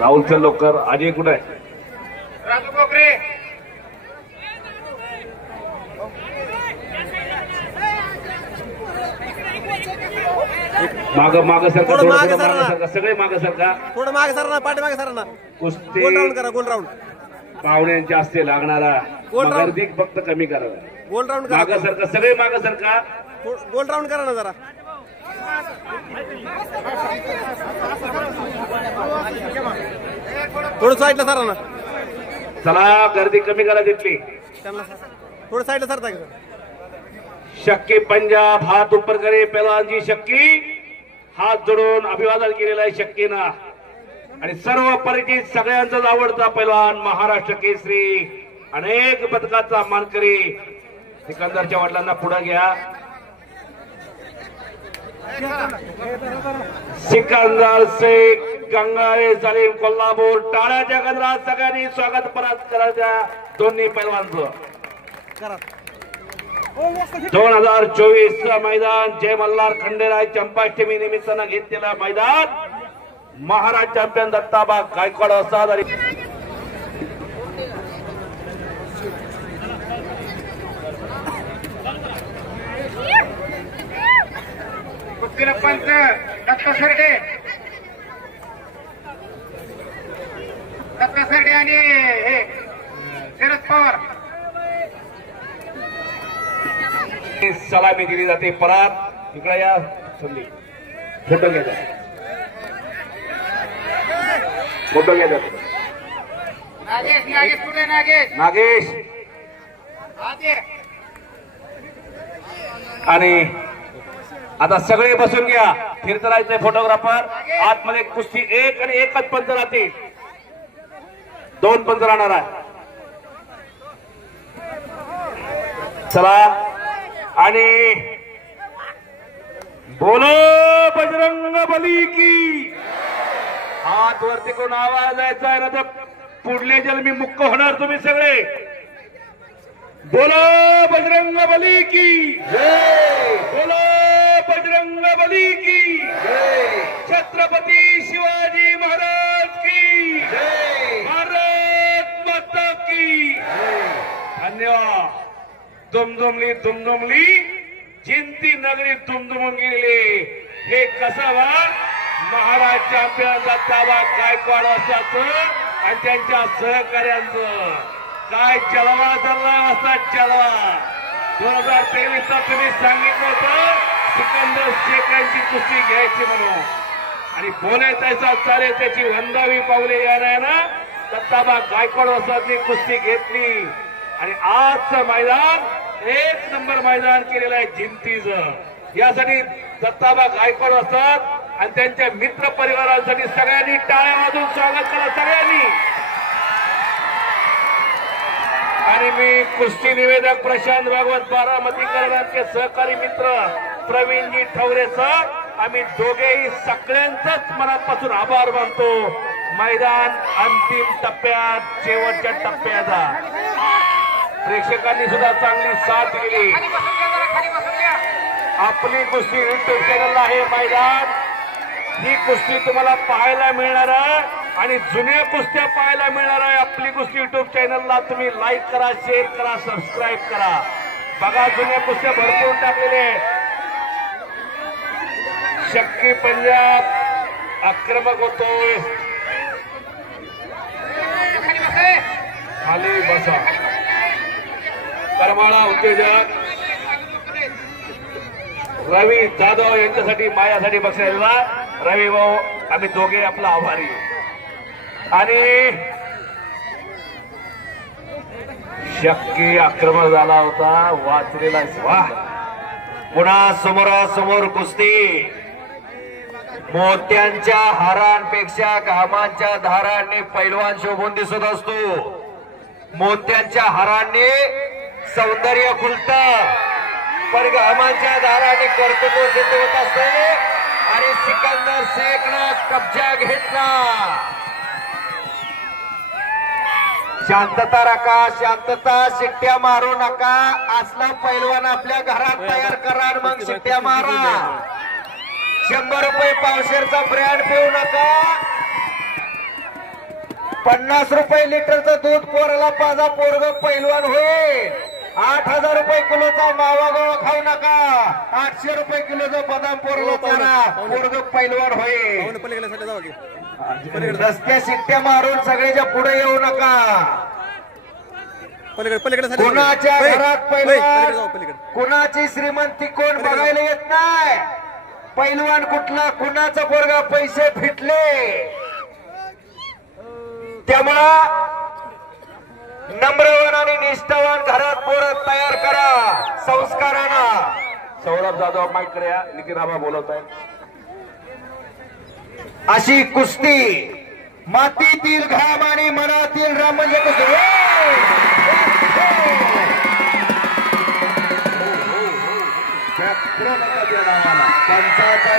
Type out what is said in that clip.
राहुल चल लवकर. अजय कुठे आहे? राजू कोकरे माग माग सरका, थोडं मागे थोडं सरका. मागं सरका, सगळे माग सरका. थोडं मागे सर ना, पाठी मागे सर ना. कुस्ती गोल राऊंड करा, गोल राऊंड. पाहुण्यांच्या हस्ते लागणारा गोल राऊंड. गर्दी फक्त कमी करा. गोल राऊंड माग करा, सरका, सगळे माग सरका. गोल राऊंड करा ना जरा. थोडं साईडला सर ना. चला गर्दी कमी करा तिथली. त्यांना थोडं साईडला सरता. शक्की पंजाब हात ऊपर करे. पहलवानजी शक्की हात जोडून अभिवादन केलेलं आहे शक्कीना. आणि सर्व परिचित सगळ्यांचाच आवडता पहलवान महाराष्ट्र केसरी अनेक पदकाचा मानकरी सिकंदरच्या वडिलांना पुढे घ्या. सिकंदर शेख गंगाळे सलीम कोल्हापूर. टाळ्याच्या गजरात सगळ्यांनी स्वागत परत करायच्या दोन्ही पहलवानचं. 2024 मैदान जय मल्हार खंडेराय चंपाष्टमी निमित्तानं घेतलेला मैदान. महाराज चॅम्पियन दत्ताबा गायकवाड असा कुस्तीला पंच दत्ता सरडे आणि हे शरद पवार. सलामी दिली जाते. परत इकडे या. संदीप फोटो घ्या, फोटो घ्या. नागेश नागेश कुठे नागेश नागेश आणि आता सगळे बसून घ्या. फिरत राहायचंय फोटोग्राफर. आतमध्ये कुस्ती 1 आणि 1च पंच राहतील. 2 पंच राहणार आहे. चला आणि बोलो बजरंग बली की. हात वरती करून आवाज जायचा आहे ना तर पुढले जन्मी मुक्क होणार तुम्ही सगळे. बोलो बजरंग बली की जय. बोलो बजरंग बली की जय. छत्रपती शिवाजी महाराज की जय. भारत माता की जय. धन्यवाद. दुमदुमली जिंती नगरी दुमदुमून गेलेली. हे कसं वा महाराज चॅम्पियन दत्ताबा गायकवाड असाचं आणि त्यांच्या सहकार्यांचं काय चलवा चालला असा चलवा. 2023 तुम्ही सांगितलं होतं सिकंदर शेख यांची कुस्ती घ्यायची म्हणून आणि बोले तैसा चाले त्याची वंदावी पावले यानं दत्ताबा गायकवाड असाची कुस्ती घेतली. आणि आजचं मैदान 1 नंबर मैदान केलेलं आहे जिंतीचं. यासाठी दत्ताबा गायकवाड असतात आणि त्यांच्या मित्र परिवारांसाठी सगळ्यांनी टाळ्या वाजवून स्वागत करा सगळ्यांनी. आणि मी कुस्ती निवेदक प्रशांत भागवत बारामतीकर यांचे सहकारी मित्र प्रवीणजी ठवरे सर आम्ही दोघेही सगळ्यांचाच मनापासून आभार मानतो. मैदान अंतिम टप्प्यात शेवटच्या टप्प्यात प्रेक्षकांनी सुद्धा चांगली साथ दिली. आपली कुस्ती युट्यूब चॅनलला आहे मैदान. ही कुस्ती तुम्हाला पाहायला मिळणार आहे आणि जुन्या कुस्त्या पाहायला मिळणार आहे. आपली कुस्ती युट्यूब चॅनलला तुम्ही लाईक करा, शेअर करा, सबस्क्राईब करा. बघा जुन्या कुस्त्या भरपूर टाकलेल्या आहेत. शक्की पंजाब आक्रमक होतोय. खाली बसा. करमाळा उत्तेजक रवी जाधव यांच्यासाठी माझ्यासाठी बसलेला रवी भाऊ आम्ही दोघे आपला आभारी. आणि शक्की आक्रमक झाला होता वाचलेला. वा पुन्हा समोरासमोर कुस्ती. मोत्यांच्या हारांपेक्षा घामांच्या धारांनी पैलवान शोभून दिसत असतो. मोत्यांच्या हारांनी सौंदर्य खुलतं पण घामांच्या धारांनी कर्तृत्व सिद्ध होत असते. आणि सिकंदर शेखनं कब्जा घेतला. शांतता राखा, शांतता. शिट्ट्या मारू नका. असला पैलवान आपल्या घरात तयार करा मग शिट्ट्या मारा. 100 रुपये पावशेरचा ब्रँड पिऊ नका. 50 रुपये लिटरचं दूध पोराला पाजा पोरग पैलवान होईल. 8,000 रुपये किलोचा मावा गोळा खाऊ नका. 800 रुपये किलोचा बदाम पोरला चारा पोरग पैलवान होईल. पाहुणे पलीकडे साईडला जावा की रस्त्या शिट्ट्या मारून सगळ्याच्या पुढे येऊ नका. पलीकडे साईडला कुणाच्या घरात पलीकडे जाऊ पैलवान पलीकडे. कुणाची श्रीमंती कोण बघायला येत नाही. पैलवान कुठला कुणाचा पोरगा पैसे फिटले. त्यामुळं नम्रवान आणि निष्ठावान घरात पोरं तयार करा संस्कारानं. सौरभ जाधव माईकडे या. निखिल रामा बोलवत आहे. अशी कुस्ती मातीतील घाम आणि मनातील राम म्हणजे कुस्ती. पंचाचा